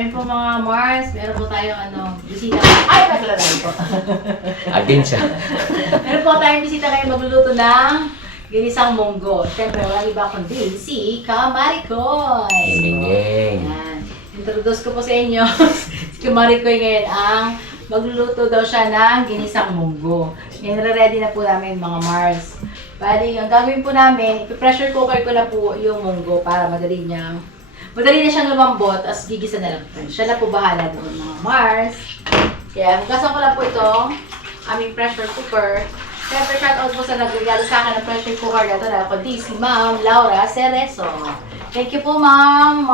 Ngayon po mga Mars, meron po tayong bisita. Ay, masalalay po. Again siya. Meron po tayong bisita ngayon magluluto ng ginisang munggo. Siyempre, walang iba kundi si Kamarikoy. Geng. Yan. Introduce ko po sa inyo. Si Kamarikoy ngayon ang magluluto daw siya ng ginisang munggo. Ngayon, ready na po namin mga Mars. Bali, ang gagawin po namin, pressure cooker ko na po yung munggo para madali na siyang lumambot, as gigisa na lang po. Siya na po bahala doon mga Mars. Kaya, hugasan ko lang po itong aming pressure cooker. Siyempre, shoutout po sa nagregalo sa akin ng pressure cooker na ito na kundi si Ma'am Laura Cerezo. Thank you po, Ma'am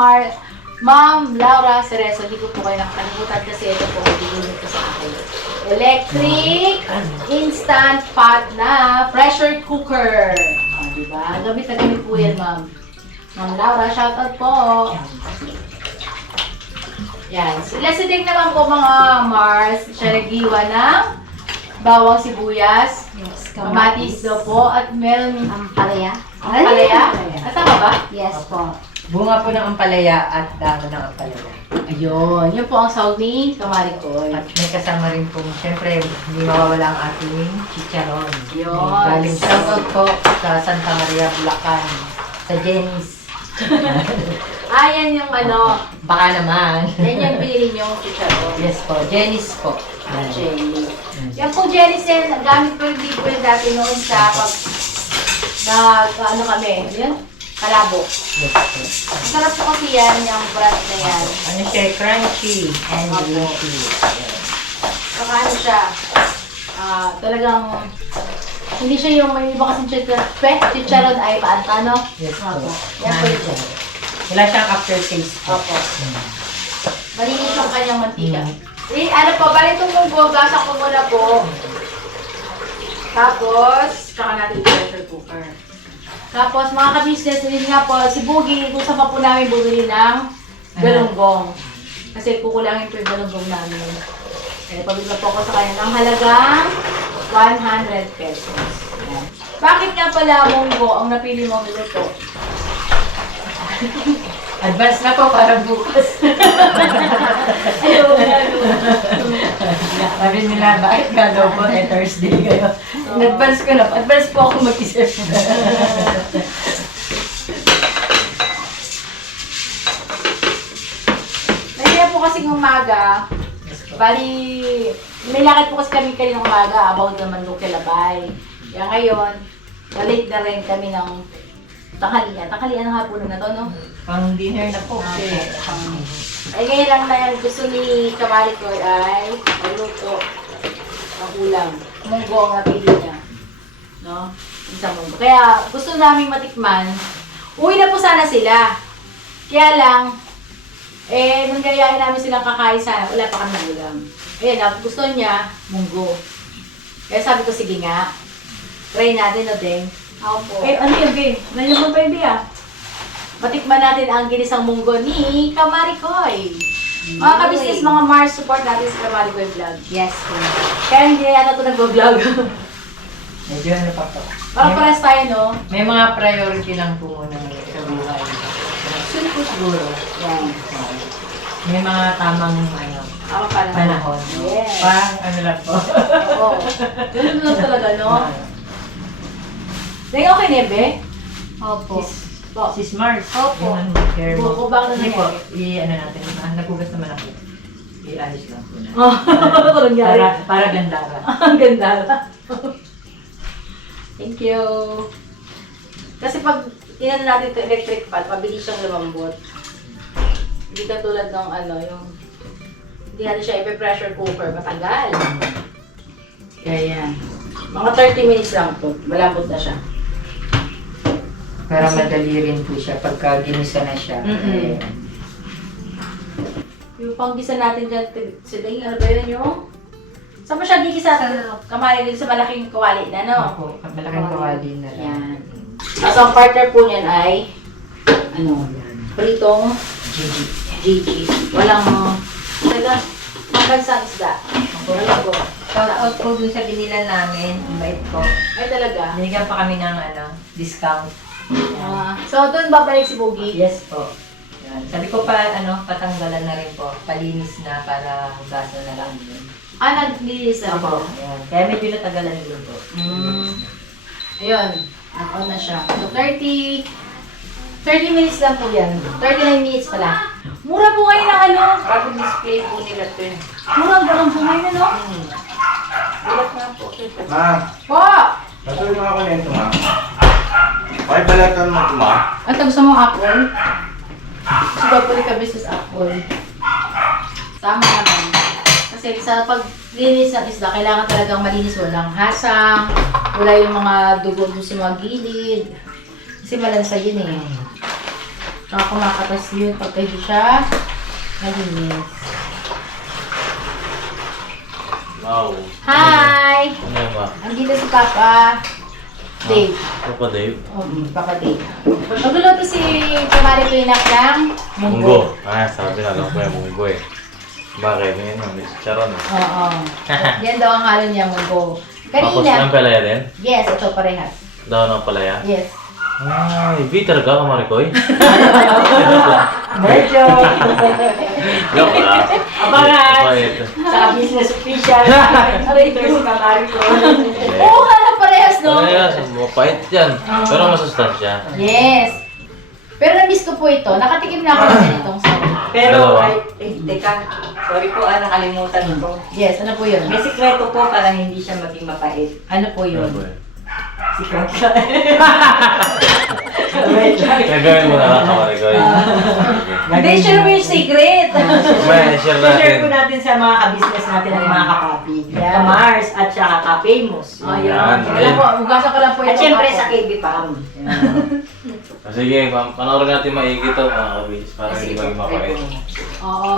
Laura Cerezo. Hindi ko po kayo nakakalimutan kasi ito po ang bigyan ko sa akin. Electric instant pot na pressure cooker. Diba? Gamit na gamit po yan, Ma'am. Ma'am Laura, shoutout po. Yan. So, lasitig naman po mga Mars. Siya naghiwa ng bawang sibuyas, kamatis daw po, at meron Ampalaya. ampalaya. Tama ba? Yes po. Bunga po ng ampalaya at dahon ng ampalaya. Ayun. Yun po ang sahog ni Kamarikoy. At may kasama rin po, siyempre, hindi mawawala ang ating chicharon. Yun. Galing shoutout po sa Santa Maria, Bulacan. Sa Jenny's. Yan yung Baka naman. yan yung binili niyong chicharon. Yes po, Jenny's po. Jelly. Yan po jelly sen, gamit ko yung po yung dati noon sa pag kami, yun? Kalabo. Yes po. Ang sarap po kasi yan, yung brand na yan. Ano siya, crunchy and Opo. delicious. Saka siya, talagang, hindi siya yung may iba kasing chicharon ay paanta, no? Yes po. Opo. Yan po yun. Wala siyang aftertaste po. Opo. Malinis yung kanyang mantika. Mm. Bali itong munggo, gasak ko muna po. Tapos, tsaka natin yung pressure cooker. Tapos, mga ka-business, hindi nga po, si Boogie, gusto pa po namin bumili ng galunggong. Kasi kukulangin po yung galunggong namin. Kaya pabigla po ako sa kanya ng halagang 100 pesos. Ayan. Bakit nga pala munggo ang napili mong luto? Advance na po para bukas. Ayun, Sabi nila, bakit nga daw po Thursday kayo? In-advance ko na. Advance po ako mag-isip. Nandiyan po kasing umaga, bali, may lakad po kasi kami kaninang umaga about naman Lukilabay. Kaya ngayon, late na rin kami ng tanghalian. Tanghalian ng hapunan na to, no? Pang dinner na po. Okay. Ay, ngayon lang na yung gusto ni Kamarikoy ay magluto ng ulam. Munggo ang napili niya. No? Isang munggo. Kaya gusto namin matikman. Uwi na po sana sila. Kaya lang, nung gayahin namin silang kakain sana, wala pa kami ng ulam. Ayan, gusto niya, munggo. Kaya sabi ko, sige nga. Try natin, no, Deng? Opo. Ano yun, Be? Nandiyan mo pa yun, Be, Matikman natin ang ginisang munggo ni Kamarikoy. Mga kabisnes, mga Mars, support natin si Kamarikoy Vlog. Yes po. Kaya hindi na yata ito nag-vlog. Medyo ano pa po. Parang pares tayo, no? May mga priority lang po muna sa buhay. Soon po siguro. Yan. May mga tamang Ako pa lang. panahon. Yes. Parang ano lang po. Oo. Ganun lang talaga, no? Dahil okay na yun, Be? Opo. Po. Sis Mars. Opo. Yung hair mo. Buko ba ka na Hindi po. nangyari? I-ano natin. Nagugas naman ako. I-ayos lang po na. Oh, parang nangyari. Para ganda ka. Ang ganda. Thank you. Kasi pag inano natin ito electric pan, mabilis siyang lumambot. Hindi katulad ng yung hindi natin siya ipe-pressure cooker, matagal. Kaya yan. Mga 30 minutes lang po, malambot na siya. Para madali rin po siya pagka ginisa na siya. Mm-mm. Yung panggisa natin dyan, ano ba yun yung? Saan ba siya gigisa? Kamali dito sa malaking kawali na, no? Ako, malaking kawali na lang. Yan. Tapos ang partner po niyan ay, Yan. pritong Gigi. Gigi. Walang, pangbansang isda. Wala po. Shout out po dun sa binilan namin. Ang bait po. Ay talaga. Binigyan pa kami ng discount. So doon babalik si Boogie. Yes po. Yan. Sabi ko pa, patanggalan na rin po. malinis na para hugasan na lang yun. Naglilis ako. Ayan. Kaya medyo natagalan yung luto. Ayun, ako na siya. So, 30 minutes lang po yan. 39 minutes pala. Mura po ngayon ang ano. Bagong display po nila ito eh. Mura ang po ngayon, ano? Ulat nga po. Ma, Po! natuloy mo ako nito, ma. May balatan mo ito, ma. At gusto mo apple? Gusto ko ka business apple. Tama naman. Kasi sa paglinis ng isda, kailangan talagang malinis. Walang hasang, wala yung mga dugo dun sa mga gilid. Kasi malansa yun eh. Tsaka kumakatas yun pagka hindi siya malinis. Wow. Hi! Ano yan ba? Andito si Papa Dave. Papa Dave? Papa Dave. Magluluto si Kumari Pinak ng munggo. Munggo. Sabi na lang ko yung munggo eh. Bakit? Ngayon na, may chicharon eh. Oo. Yan daw ang halo niya, munggo. Tapos Kanina. ng palaya din? Yes, ito parehas. Daw ng palaya? Yes. Ay, bitter ka, Kamarikoy? Medyo. Joke lang. Abangan! Mabait. Sa business official. Aray Ito ko. si Kamari ko. Oo nga na parehas, no? Parehas, mapait yan. Pero masustansya. Yes. Pero na-miss ko po ito. Nakatikim na ako ng ganitong sabaw. Pero, Dalawa. teka. Sorry po, nakalimutan ko. Yes, ano po yun? May sikreto po para hindi siya maging mapait. Ano po yun? Si Kaka. Wait lang. Nagawin mo na lang, Kamarikoy. Hindi, share mo yung secret. May share I-share po natin. natin sa mga ka-business natin at mga kapapi. Yeah. Ka-Mars at saka ka-famous. Oh, Yan. Wala po, ugasan ko lang po At ito. syempre sa KB Pam. Sige, panoorin natin maigi ito, mga kabis, para hindi maging mapait. Oo.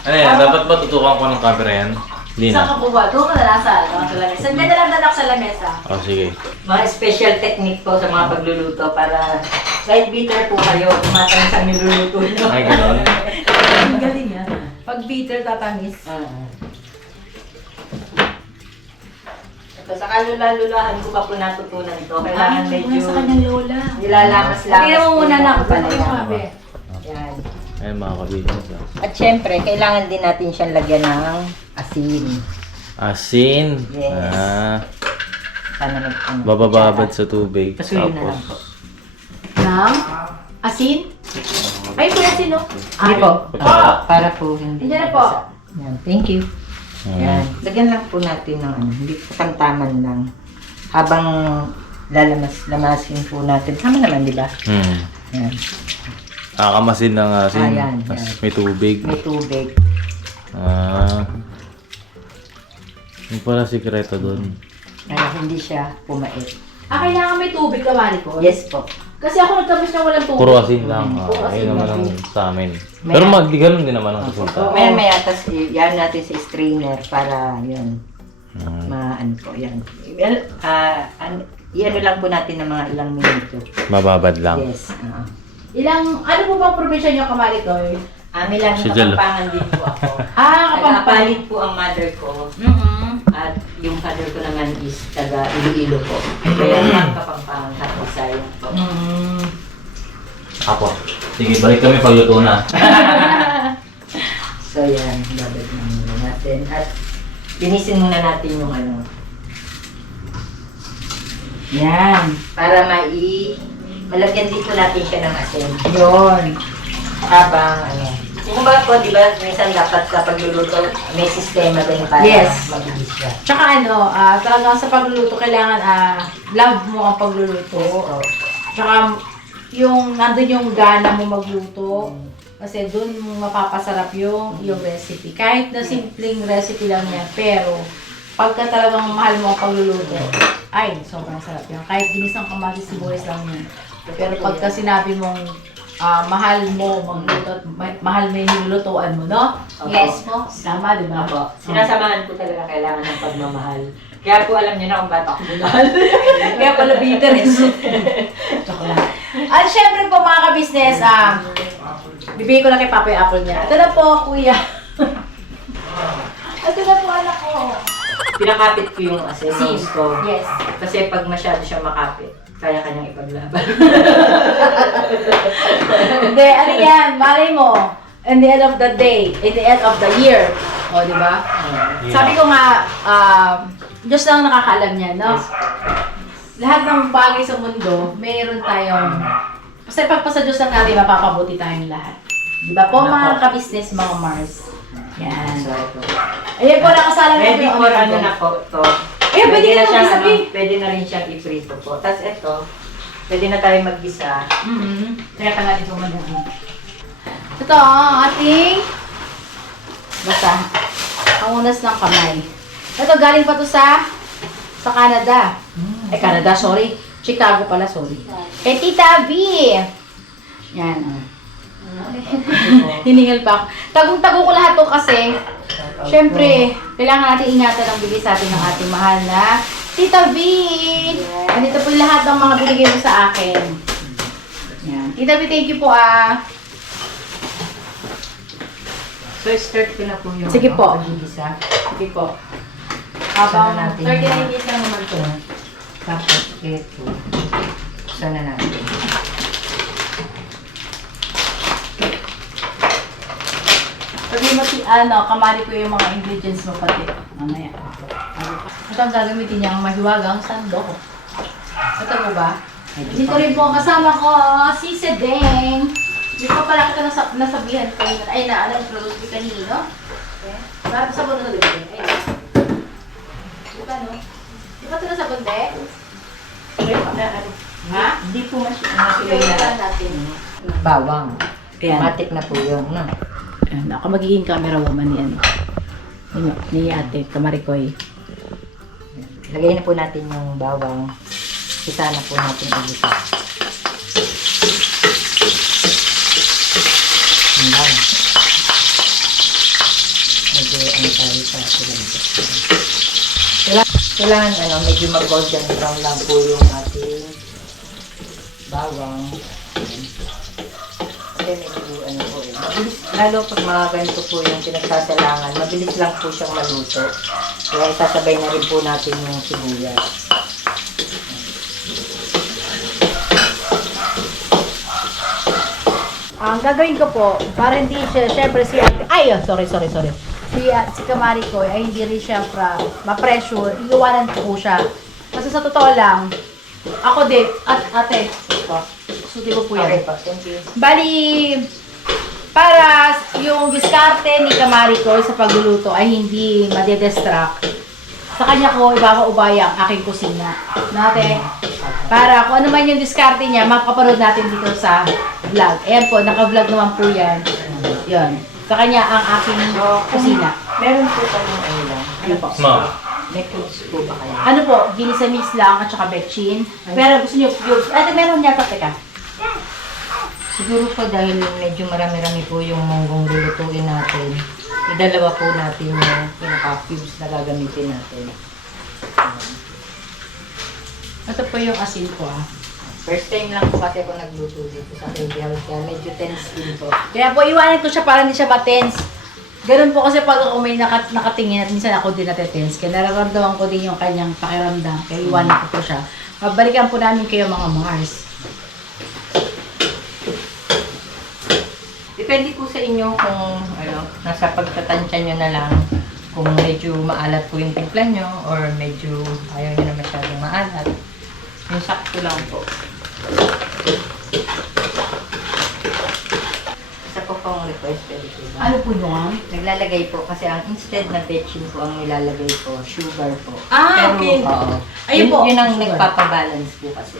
Ano yan, dapat ba tutukan ko ng camera yan? Hindi Saan na. ka po ba? Doon ka na lang sa lamesa. Saan ka na lang danak sa lamesa? Oh, sige. Mga special technique po sa mga pagluluto para kahit bitter po kayo, tumatang sa niluluto nyo. Ay, gano'n. Ang galing yan. Pag bitter, tatamis. Ito, sa kalula-lulahan ko pa po natutunan ito. Kailangan medyo sa kanyang lola. nilalamas-lamas. Tingnan mo muna na. Pala Ano yan. sabi? Yan. Ayun, mga kabis. At syempre, kailangan din natin siyang lagyan ng asin. Asin. Yes. Sana Babababad sa tubig. Pasuyin na lang po. Nang? Asin? Ay, po asin, no? Hindi po. Para po hindi. Hindi na po. Yan. Thank you. Yan. Lagyan lang po natin ng hindi po tamtaman lang. Habang lamasin po natin. Tama naman, di ba? Yan. Kakamasin ng asin. Ayan, Tapos yan. may tubig. May tubig. Yung pala sikreto doon. Kaya hindi siya pumait. Kailangan may tubig ka, Maricol? Yes po. Kasi ako nagtapos na walang tubig. Puro asin lang. Puro asin Ayun naman lang. ang sa amin. May- Pero ganun din naman ang resulta. Maya tas yan natin sa strainer para yun. Mm. Ano po yan. I-ano lang po natin ng mga ilang minuto. Mababad lang. Yes. Ano po bang probinsya niyo, Kamarikoy? Amin lang Si sa Jel. Kapampangan din po ako. Kapampangan. Nagkapalit po ang mother ko at yung father ko naman is taga Iloilo po. Kaya lang Kapampangan at Visayas po. Apo. Sige, balik kami pagluto na. So yan, babad na muna natin. At linisin muna natin yung ano. Yan. Para malagyan din po natin siya ng asin. Yun. Habang kung baga po, di ba, minsan dapat sa pagluluto, may sistema din para Yes. mabilis siya. Tsaka talagang sa pagluluto, kailangan love mo ang pagluluto. Oo. Tsaka nandun yung gana mo magluto. Kasi dun mapapasarap yung recipe. Kahit na simpleng recipe lang yan, pero pagka talagang mahal mo ang pagluluto, ay, sobrang sarap yan. Kahit ginisang kamatis sibuyas lang yan. Pero pagka sinabi mong mahal mo magluto at mahal mo yung nilulutuan mo, no? Opo. Yes po. Tama, di ba? Opo. Sinasamahan ko talaga kailangan ng pagmamahal. Kaya po alam niyo na kung ba't ako mahal. Kaya pala bitter eh. Joke lang. At syempre po mga ka-business, bibigay ko na kay Papa yung apple niya. Ito na po, kuya. Ito na po, anak ko. Pinakapit ko yung asin ko. Yes. Kasi pag masyado siya makapit, kaya kanyang ipaglaban. Hindi, ano yan, malay mo. in the end of the day, in the end of the year. O, di ba? Sabi ko nga, Diyos lang nakakaalam niya, no? Lahat ng bagay sa mundo, mayroon tayong, kasi pagpasa Diyos lang natin, mapapabuti tayong lahat. Di ba po, mga ka-business, mga Mars? Yan. So, ito. Ayan po, nakasalang Ready yung for ano ano ko. na po ito. Eh, pwede na siyang, mag-isabi. pwede na rin siyang iprito po. Tapos ito, pwede na tayo maggisa. Kaya ka natin sumadaan. Ito ang ating basta ang unas ng kamay. Ito galing pa to sa Canada. Canada, sorry. Chicago pala, sorry. Kay Tita B. Yan. Hiningal pa ako. Tagong-tago ko lahat to kasi syempre, kailangan natin ingatan ang bigay sa atin ng ating mahal na Tita V. Andito po yung lahat ng mga binigay mo sa akin. Yan. Tita V, thank you po So, start ko na po yung Sige po. paggigisa. Sige po. Habang Habang natin 39 days lang naman to. Tapos ito. Buksan na natin. Sabi mo si kamali ko yung mga ingredients mo pati. Mamaya. Ito ang gagamitin niya ang mahiwagang sandok. Ito po ba? Dito rin po ang kasama ko, si Sedeng. Hindi pa pala kita nasabihan ko yun. Ay na, produce ko kanino. Okay. Marami sabon na nalagay. Ay na. Di ba no? Di ba ito nasabon, de? Ha? Hindi po Kaya masyadong natin. bawang. Ayan. Matik na po yun, no? Ayan, ako magiging camera woman ni ni ate, Kamarikoy. Lagay na po natin yung bawang. Isa na po natin igisa. Ayan. Medyo tayo sa kailangan medyo mag-golden brown lang po yung ating bawang. Kasi medyo po mabilis, lalo pag mga ganito po yung pinagsasalangan, mabilis lang po siyang maluto. Kaya sasabay na rin po natin yung sibuyas. Ang gagawin ko po, para hindi siya, syempre si ate, sorry. Si Kamarikoy ay hindi rin siya ma-pressure, iiwanan ko po siya. Kasi sa totoo lang, ako din, at ate, suti ko po Okay yan. po, thank you. Bali, para yung diskarte ni Kamarikoy sa pagluluto ay hindi madidistract, sa kanya ko ibaba-ubaya ang aking kusina. Nate, para kung ano man yung diskarte niya, makapanood natin dito sa vlog. Ayan po, naka-vlog naman po yan. Yun. Sa kanya ang aking kusina. Meron po kayong lang. Ano po? Ma'am. May cubes po ba kayo? Ano po, ginisa-mix lang at saka betchin. Pero gusto niyo cubes. Ate, meron yata, teka. Siguro po dahil medyo marami-rami po yung munggong lulutuin natin, idalawa po natin yung pinaka-cubes na gagamitin natin. Ito po yung asin ko First time lang po kasi ako nagluto dito sa Baby House, kaya medyo tense din po. Kaya po, iwanan ko siya para hindi siya matense. Ganun po kasi pag ako may nakatingin at minsan ako din natetense. Kaya nararamdaman ko din yung kanyang pakiramdam. Kaya iwanan ko po siya. Mabalikan po namin kayo mga Mars. Depende po sa inyo kung nasa pagtatansya nyo na lang kung medyo maalat po yung timpla nyo or medyo ayaw nyo na masyadong maalat. Yung sakto lang po. Isa po pong request, pwede po ba? Ano po yun? Naglalagay po kasi ang instead na betchin po ang nilalagay po, sugar po. Ah, okay. Oo. Ayun po, Yun ang sugar. nagpapabalance po kasi.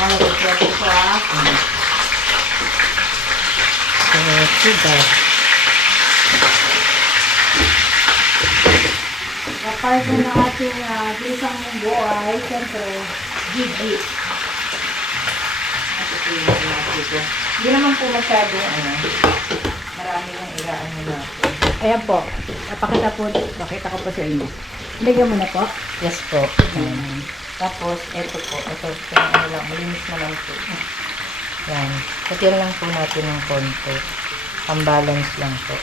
Ano po siya po siya? So, sugar. Kapag po ng ating isang munggo ay siyempre Gigi. Hindi naman po masyado, marami lang iraan mo natin. Ayan po. Pakita ko po sa inyo. Lagyan mo na po. Yes po. Tapos, ito po. Ito, lang, malinis naman po. Yan. Katiyan lang po natin ng konti. Pang-balance lang po.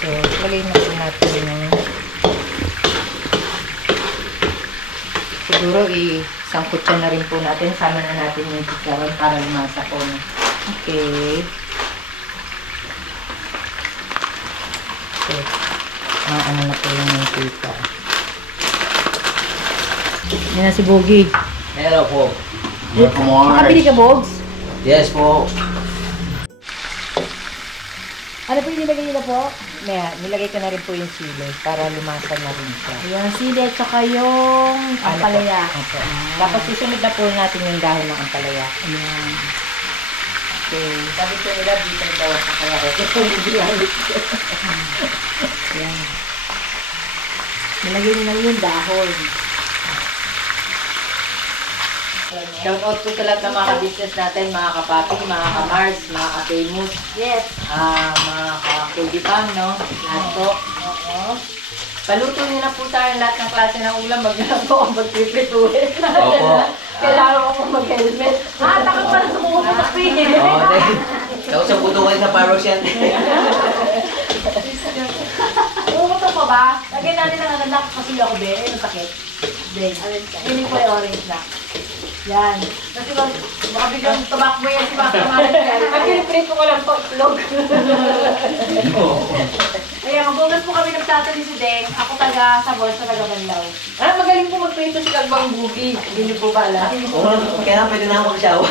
So, lagay na po natin ng siguro Sangkutsa na rin po natin. Sama na natin yung chicharon para lumasa po. Okay. Okay. Ano na po yung mantika. Yan na si Bogie. Hello po. Makabili ka, Bogs? Yes po. Ano po yung nilagay nila po? Maya, nilagay ko na rin po yung sili para lumasa na rin siya. Yung sili at saka yung ampalaya. Opo. Tapos susunod na po natin yung dahon ng ampalaya. Ayan. Okay. Sabi ko nila, dito na daw ako kaya ito po yung ginamit ko. Ayan. Nilagay nila yung dahon. Shout out po sa lahat ng mga ka-business natin, mga kapapi, mga ka-Mars, mga ka-famous, Yes. mga ka-kulbipam, no? Lahat po. Oo. Paluto niyo na po tayo lahat ng klase ng ulam, wag niyo na po akong magpiprituhin. Opo. Kailangan ko mag-helmet. Takot pa na sumuko sa pin. Oo, dahil. Tapos sa puto kayo sa paros yan. Umuto pa ba? Lagyan natin ang anak kasi ako be. Ayun ang sakit. Then, hindi ko yung orange na. Yan. Kasi baka biglang tumakbo yan si Maka Marit. Ang piniprito ko lang po, itlog. Kaya mabunas po kami ng plato ni si Deng. Ako taga Sabor sa taga Banlaw. Magaling po magprito si Kagbang Bugi. Hindi niyo po ba alam? Oo, kaya pwede na ako mag-shower.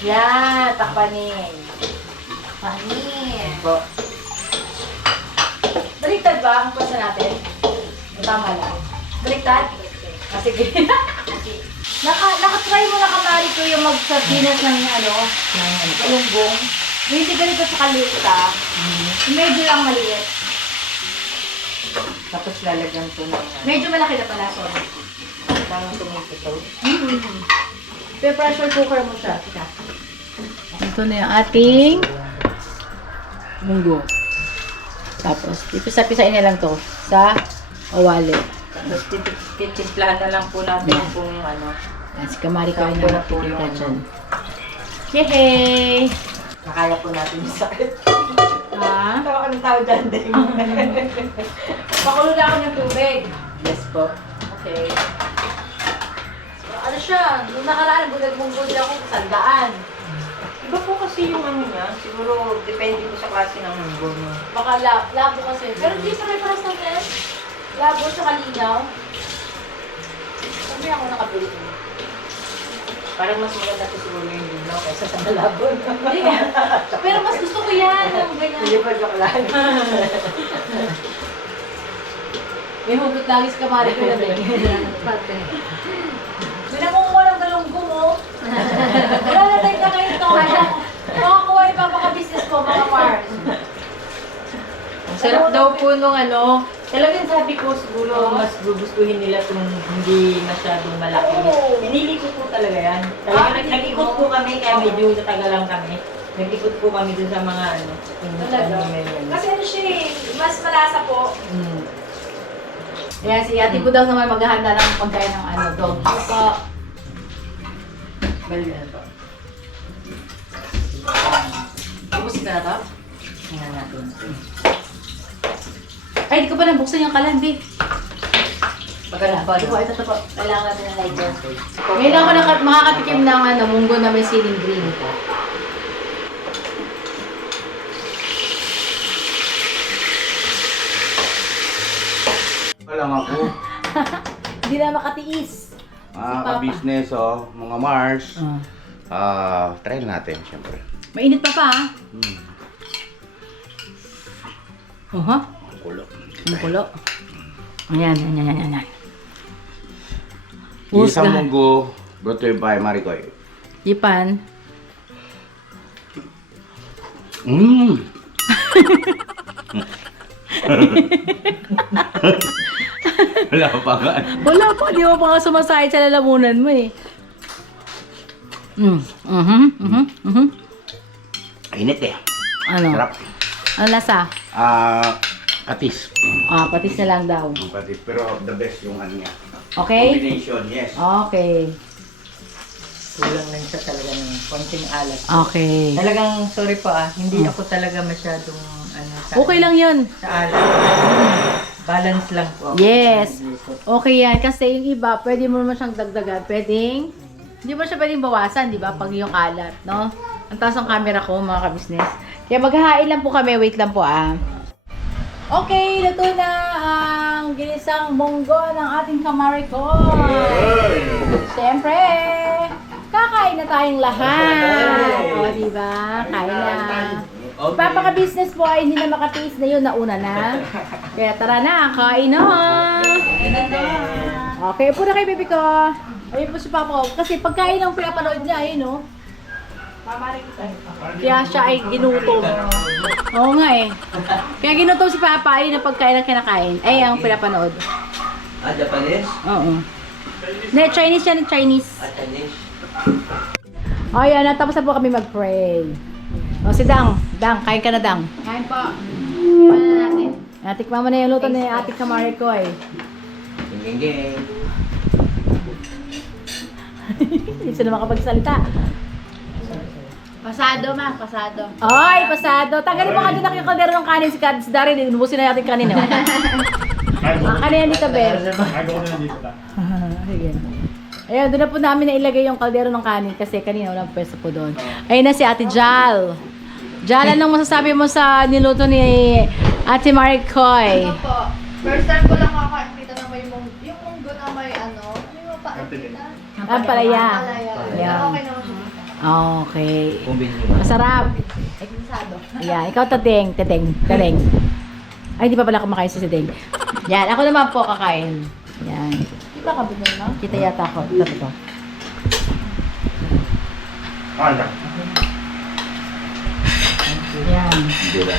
Yan, takpanin. Panin. Po. Baliktad ba ang pwesa natin? Tama lang. Baliktad? Ah, sige. Naka-try mo na kamari ko yung mag-sardinas ng galunggong. Yung hindi ganito sa kalita. Medyo lang maliit. Tapos lalagyan po ng Medyo malaki na pala, sorry. tomato sauce. Pressure cooker mo siya. Tika. Ito na yung ating munggo. Tapos, ipisa-pisain na lang to sa awali. Tapos titimplahan na lang po natin kung ano. Yan, si Kamari ko Sakto na na po yung dyan. Yehey! Nakaya po natin yung sakit. Ha? Tawa ka ng tao dyan, Deng. Pakulo na ako ng tubig. Yes po. Okay. So, ano siya? Nung nakaraan, bulag-munggo din ako sandaan. Iba po kasi yung ano niya. Siguro depende po sa klase ng munggo mo. Baka labo kasi. Pero di sa may paras ng test. Labo sa kalinaw. Sabi ako nakabili ko. Parang mas maganda po siguro yung linaw kaysa sa malabon. Hindi nga. Pero mas gusto ko yan. Ang ganyan. Hindi pa joke lang. May hugot lagi sa Kamari ko na din. Pinamumuha ng galunggong mo. Wala na tayo na kayo ito. Makakuha yung papaka-business ko, mga Mars. Ang sarap daw po nung ano. Talagang sabi ko siguro mas gugustuhin nila kung hindi masyadong malaki. Pinili ko po talaga yan. Talagang nag-ikot po kami kaya medyo natagalan kami. Nag-ikot po kami dun sa mga ano. Talaga. Kasi ano siya eh, mas malasa po. Ayan, si Ate Budang naman maghahanda ng pagkain ng dog. So, Balik na po. ubusin ka na to? Tingnan natin. Ay, di ko pa nabuksan yung kalan, babe. Pagkala pa, Ito po, ito po. Kailangan natin ng lighter. Ngayon ako makakatikim ng munggo na may siling green. Lang ako. Hindi na makatiis. Mga ka-business, mga Mars. Try natin, syempre. Mainit pa pa, ah. Oha. Kulo. Kumukulo. Ayan, ayan. Isang munggo, brought to you by Maricoy. Ipan. Wala pa nga. Wala pa, di mo pa nga sumasahid sa lalamunan mo eh. Init eh. Ano? Sarap. Ano lasa? Atis. Patis na lang daw. Patis. Pero the best yung ano niya. Okay? Combination, yes. Okay. Kulang lang siya talaga ng konting alat. Okay. Talagang, sorry po hindi ako talaga masyadong ano, sa, Okay lang yun. sa alat. Balance lang po. Yes. Okay yan. Kasi yung iba, pwede mo naman siyang dagdagan. Pwedeng, hindi mo siya pwedeng bawasan, di ba? Pag yung kalat, no? Ang taas ng camera ko, mga kabisnes. Kaya maghahain lang po kami. Wait lang po, ah. Okay, luto na ang ginisang munggo ng ating kamari ko. Siyempre, kakain na tayong lahat. O, di ba? Kain na. Papaka-business po ay hindi na makatiis na yun, nauna na. Kaya tara na, kain na! Okay, upo na kayo, baby ko. Ayun po si Papa ko. Kasi pagkain ng pinapanood niya, ayun, no? Kaya siya ay ginutom. Oo nga eh. Kaya ginutom si Papa, ayun ang pagkain na kinakain. Ay, ang pinapanood. Ah, Japanese? Oo. Ne, Chinese yan, Chinese. Ah, Chinese? O, yan, natapos na po kami mag-pray. O, si Dang. Dang, kain ka na, Dang. Kain po. Ano na natin? Tikman mo na yung luto ni Ate Kamari ko eh. Geng. Hindi siya na makapagsalita. Pasado, ma. Pasado. Ay, pasado. Tanggalin mo ka doon yung kaldero ng kanin si Daryl. Inubusin na natin kanina. Kanina dito, Ben. Sige. Ayun, doon na po namin nailagay yung kaldero ng kanin kasi kanina walang pwesto po doon. Ayun na si Ate Jal. Jal, anong masasabi mo sa niluto ni Ate Maricoy? Ano po, first time ko lang makakita na may yung munggo na may ano, may mapakita. Ang palaya. Palaya. Ayan. Okay naman siya. Okay. Kumbinsin mo. Masarap. Eknisado. Yan, ikaw Tadeng. Ay, di pa pala kumakain si Tadeng. Yan, ako naman po kakain. Yan. Kita ka ba na? Kita yata ako. Ito po. Ano? Yan. Hindi ba?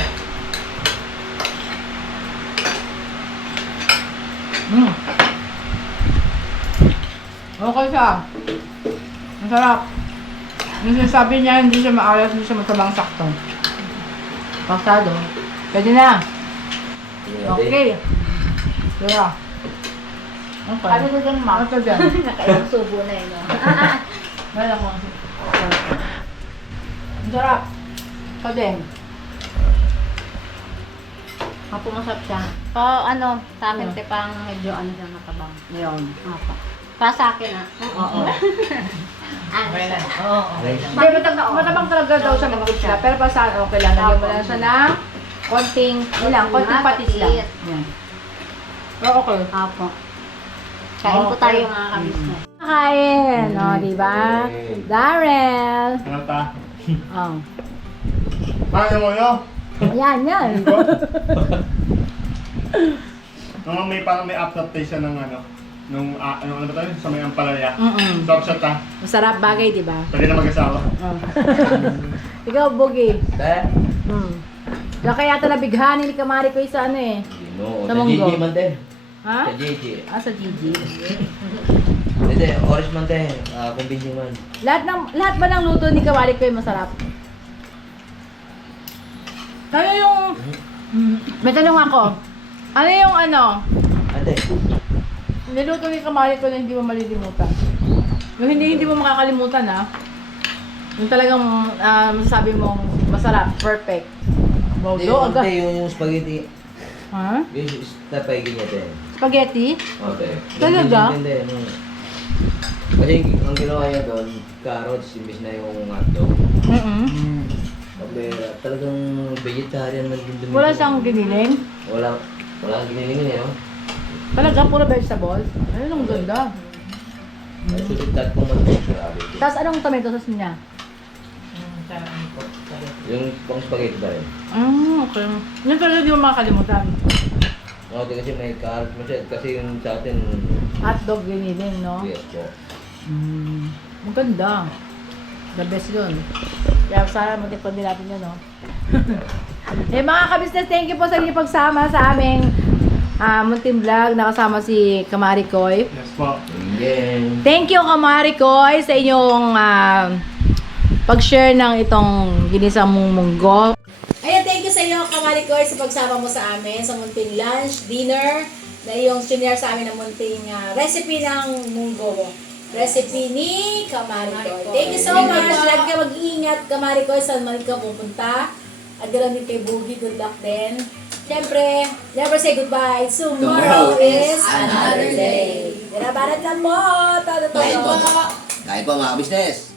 Okay siya. Masarap. Yung sinasabi niya, hindi siya maalas, hindi siya matabang sakto. Pasado. Pwede na. Okay. Kaya. Okay. Ano ko dyan, ma? Ano dyan? Nakailang subo na yun, no? Wala ko. Ang sarap. Ikaw din. Opo, masarap siya. Pa, ano, sa akin, te, pang medyo ano siya matabang. Ngayon. Opo. Pa sa akin, ah. Oo. Ano siya? Oo. Okay. Hindi, matabang talaga daw siya mag siya. Pero pa saan, okay lang. Lagyan mo lang siya ng konting, konting patis lang. Yan. Pero okay. Opo. Kain po tayo, mga kabisnes. Kain, o, di ba? Darrell. Ano ta? Oh. Paano mo yun? Yan, yan. Nung may parang may aftertaste siya ng ano, ano ba tayo? Sa may ampalaya. Mm-mm. Sarap siya ta. Masarap bagay, di ba? Pwede na mag-asawa. Oh. Ikaw, Bogi. Ba? Kaya kaya ata nabighani ni Kamari ko sa ano eh. No, Sa sa munggo. GG man din. Ha? Sa GG. Ah, sa Gigi. Hindi, orange man din. Kumbinsin man. Lahat ba ng luto ni Kamari ko masarap? Ano yung... May tanong ako. Ano yung ano? Ate. Niluto ni Kamari ko na hindi mo malilimutan. Yung hindi mo makakalimutan ha. Yung talagang masasabi mong masarap, perfect. Hindi, Bodo, agad. yung spaghetti. Ha? Yung tapay ganyan din. Spaghetti? Okay. Talaga? Hindi, no. Kasi ang ginawa niya doon, carrots, imbis na yung hotdog. Okay, talagang vegetarian man din doon. Wala siyang giniling? Wala giniling no? Talaga, puro vegetables? Ayun, ang ganda. Ay, sulit ko man din. Grabe. Tapos anong tomato sauce niya? Yung pang spaghetti ba rin? Okay. Yun talaga di mo makakalimutan. Okay, kasi may carrot mo siya. Kasi yung sa atin, Hotdog giniling, no? yes po. Maganda. The best yun. Kaya sana matikpan din natin yun, no? Mga kabisnes, thank you po sa inyong pagsama sa aming munting vlog. Nakasama si Kamari Koy. Yes po. Again. Thank you, Kamari Koy, sa inyong pag-share ng itong ginisang munggo. Ayan, thank you sa inyo, Kamari Koy, sa pagsama mo sa amin sa munting lunch, dinner, na iyong senior sa amin ng munting recipe ng munggo. Recipe ni Kamari Koy. Thank you so much. Lagi ka mag-iingat, Kamari Koy, saan man ka pupunta. At ganoon din kay Boogie, good luck din. Siyempre, never say goodbye. Tomorrow is another day. Binabanat lang po. Todo. Kain po mga business.